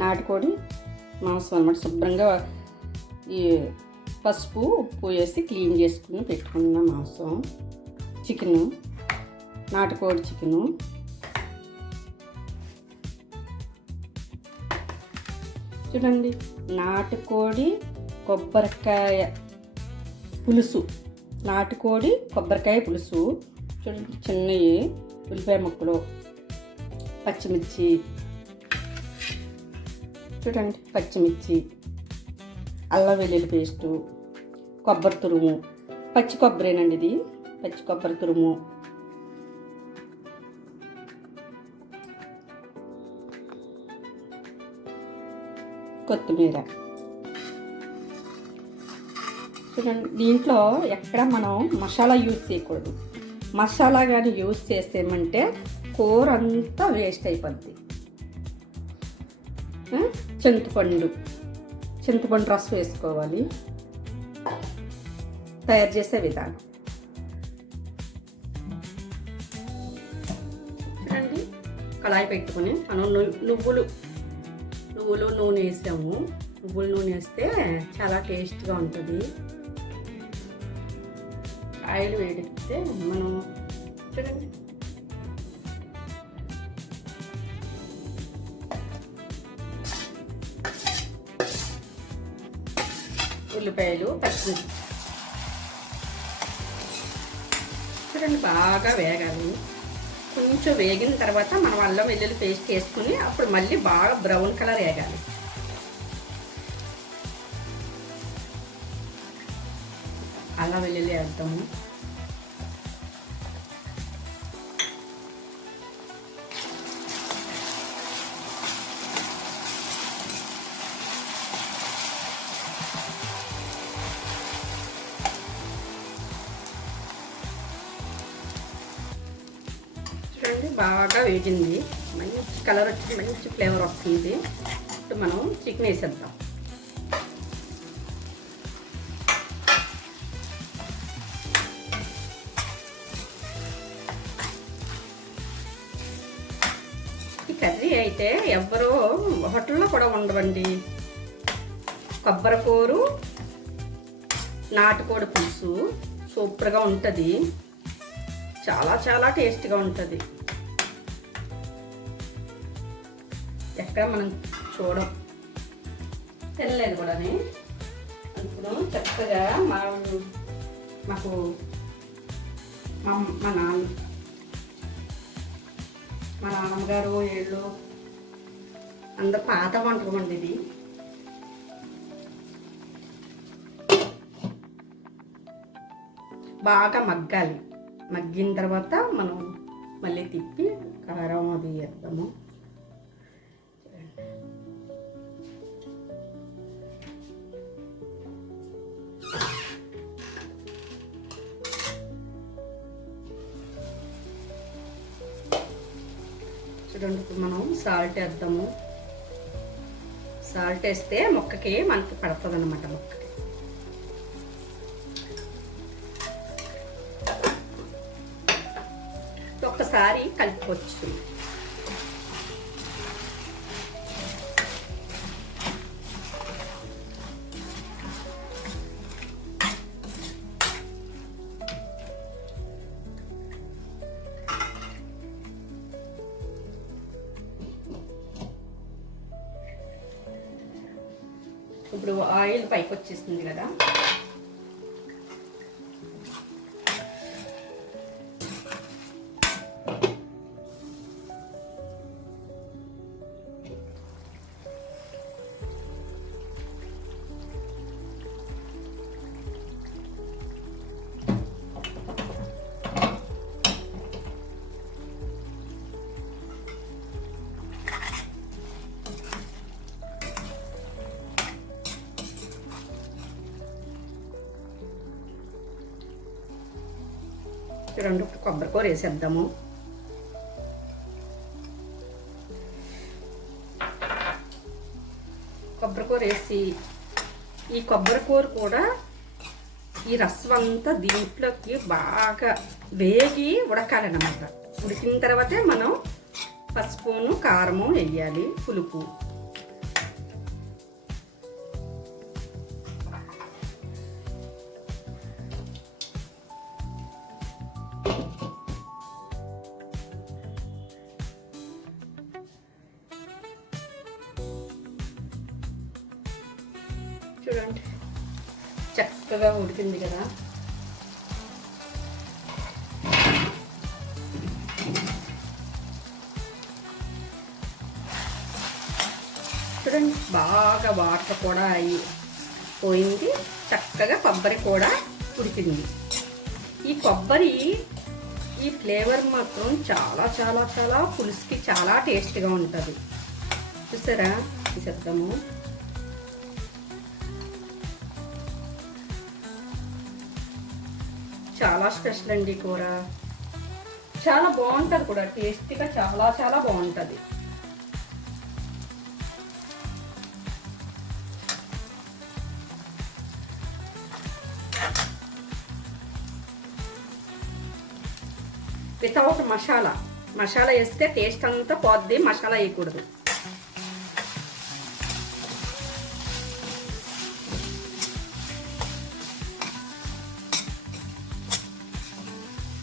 నాటుకోడి మాంసం అన్నమాట. శుభ్రంగా ఈ పసుపు ఉప్పు వేసి క్లీన్ చేసుకుని పెట్టుకున్న మాంసం, చికెను, నాటుకోడి చికెను. చూడండి, నాటుకోడి కొబ్బరికాయ పులుసు, నాటుకోడి కొబ్బరికాయ పులుసు. చూడండి, చిన్నవి ఉల్లిపాయ ముక్కలు, పచ్చిమిర్చి, చూడండి పచ్చిమిర్చి, అల్లం వెల్లుల్లి పేస్టు, కొబ్బరి తురుము, పచ్చి కొబ్బరేనండి ఇది, పచ్చి కొబ్బరి తురుము, కొత్తిమీర. చూడండి, దీంట్లో ఎక్కడ మనం మసాలా యూజ్ చేయకూడదు. మసాలా కానీ యూజ్ చేసామంటే కూర అంతా వేస్ట్ అయిపోద్ది. చింతపండు రసం వేసుకోవాలి. తయారు చేసే విధానం చూడండి. కళాయి పెట్టుకొని మనం నువ్వులు నూనె వేసాము. నువ్వుల నూనె వేస్తే చాలా టేస్ట్గా ఉంటుంది. ఆయిల్ వేడిస్తే మనం చూడండి ఉల్లిపాయలు, పచ్చిమిర్చి చూడండి బాగా వేగాలి. కొంచెం వేగిన తర్వాత మనం అల్లం వెల్లుల్లి పేస్ట్ వేసుకుని అప్పుడు మళ్ళీ బాగా బ్రౌన్ కలర్ వేగాలి. అల్లం వెల్లుల్లి వేద్దాము. చూడండి బాగా వేగింది, మంచి కలర్ వచ్చి మంచి ఫ్లేవర్ వస్తుంది. ఇప్పుడు మనం చికెన్ వేసేద్దాం. ఈ కర్రీ అయితే ఎవరో హోటల్లో కూడా ఉండవండి. కొబ్బరికూరు, నాటుకోడి పులుసు సూపర్గా ఉంటుంది. చాలా చాలా టేస్ట్గా ఉంటుంది. ఎక్కడ మనం తినలేదు కూడా. ఇప్పుడు చక్కగా మాకు మా నాన్నగారు వీళ్ళు అందరు పాత వంటకం అండి ఇది. బాగా మగ్గాలి. మగ్గిన తర్వాత మనం మళ్ళీ తిప్పి కారం అది వేద్దాము. చూడండి, ఇప్పుడు మనం సాల్ట్ వేద్దాము. సాల్ట్ వేస్తే మొక్కకి మనకి పడుతుంది అన్నమాట. మొక్కకి ఒక్కసారి కలుపుకోవచ్చు. ఇప్పుడు ఆయిల్ పైకి వచ్చేస్తుంది కదా. రెండు కొబ్బరికూర వేసేద్దాము. కొబ్బరికూర వేసి ఈ కొబ్బరికూర కూడా ఈ రసం అంతా దీంట్లోకి బాగా వేగి ఉడకాలన్నమాట. ఉడికిన తర్వాతే మనం పసుపును కారము వేయాలి, పులుపు. చూడండి చక్కగా ఉడికింది కదా. చూడండి బాగా వాటర్ కూడా పోయింది, చక్కగా కొబ్బరి కూడా ఉడికింది. ఈ కొబ్బరి ఈ ఫ్లేవర్ మాత్రం చాలా చాలా చాలా పులుసుకి చాలా టేస్ట్గా ఉంటుంది. చూసారా ఈ శబ్దము. చాలా స్పెషల్ అండి కూర, చాలా బాగుంటుంది కూడా, టేస్టీగా చాలా చాలా బాగుంటుంది. వితౌట్ మసాలా వేస్తే టేస్ట్ అంతా పోద్ది, మసాలా వేయకూడదు.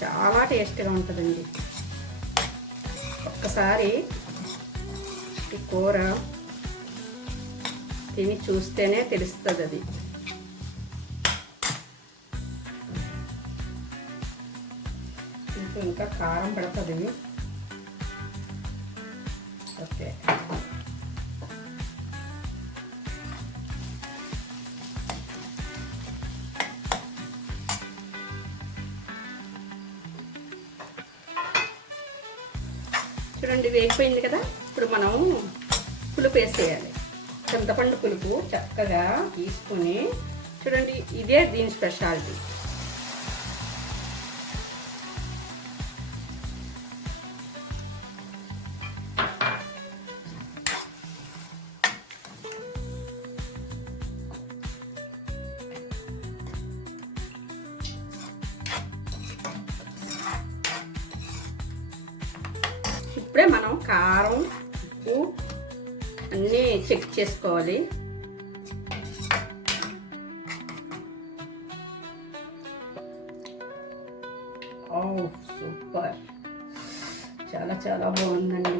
చాలా టేస్ట్గా ఉంటుందండి. ఒక్కసారి ఈ కూర తిని చూస్తేనే తెలుస్తుంది అది. ఇంకా కారం పడుతుంది. ఓకే, చూడండి వేగిపోయింది కదా. ఇప్పుడు మనం పులుపు వేసేయాలి. చింతపండు పులుపు చక్కగా తీసుకొని చూడండి, ఇదే దీని స్పెషాలిటీ. ఇప్పుడే మనం కారం, ఉప్పు అన్నీ చెక్ చేసుకోవాలి. సూపర్, చాలా చాలా బాగుందండి.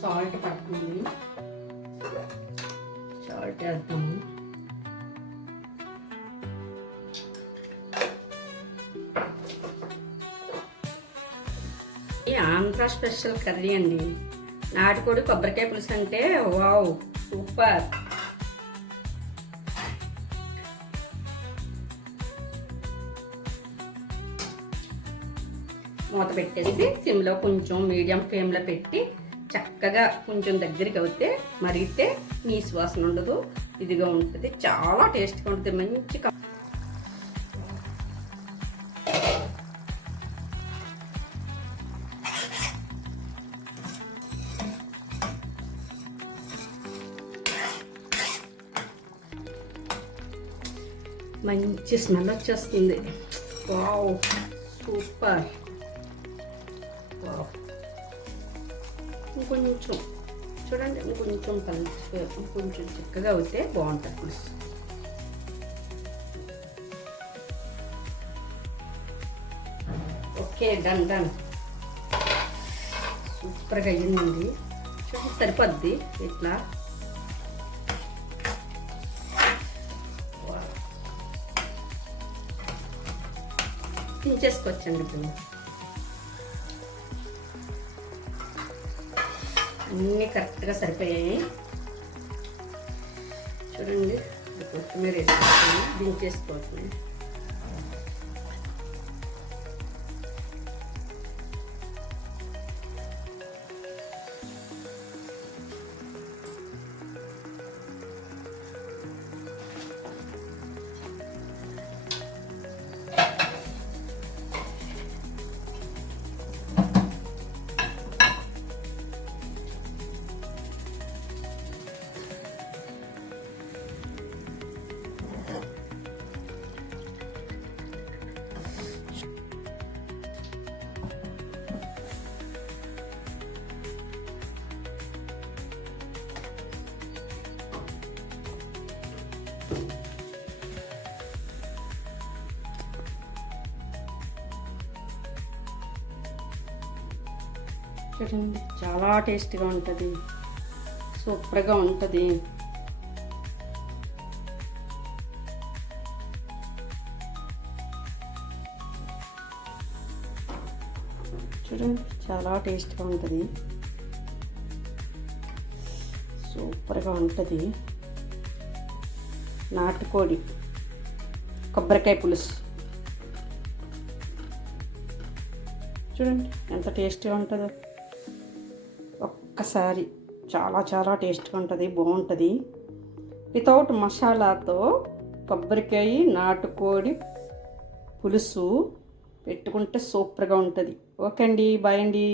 సాల్ట్ పడుతుంది, సాల్ట్ వేద్దాము. ఆంధ్ర స్పెషల్ కర్రీ అండి, నాటుకోడి కొబ్బరికాయ పులుసు అంటే వావ్ సూపర్. మూత పెట్టేసి సిమ్లో కొంచెం మీడియం ఫ్లేమ్లో పెట్టి చక్కగా కొంచెం దగ్గరికి అవుతే మరిగితే నీ సువాసన ఉండదు, ఇదిగా ఉంటుంది, చాలా టేస్ట్గా ఉంటుంది. మంచి మంచి స్మెల్ వచ్చేస్తుంది. Wow super. వావ్, ఇంకొంచెం చూడండి, ఇంకొంచెం కొంచెం చిక్కగా అవుతే బాగుంటుంది పులుసు. ఓకే, డన్ డన్, సూపర్గా అయ్యిందండి. చూడండి సరిపోద్ది ఇట్లా. దించేసుకోవచ్చండి. ఇప్పుడు అన్నీ కరెక్ట్గా సరిపోయాయి. చూడండి కొత్తిమీర వేసుకొని దించేసుకోవచ్చు. చూడండి చాలా టేస్ట్గా ఉంటుంది, సూపర్గా ఉంటుంది. చూడండి, చాలా టేస్ట్గా ఉంటుంది, సూపర్గా ఉంటుంది. నాటుకోడి కొబ్బరికాయ పులుసు చూడండి ఎంత టేస్ట్గా ఉంటుందో. ఒక్కసారి చాలా చాలా టేస్ట్గా ఉంటుంది, బాగుంటుంది. వితౌట్ మసాలాతో కొబ్బరికాయ నాటుకోడి పులుసు పెట్టుకుంటే సూపర్గా ఉంటుంది. ఓకే అండి, బాయ్ అండి.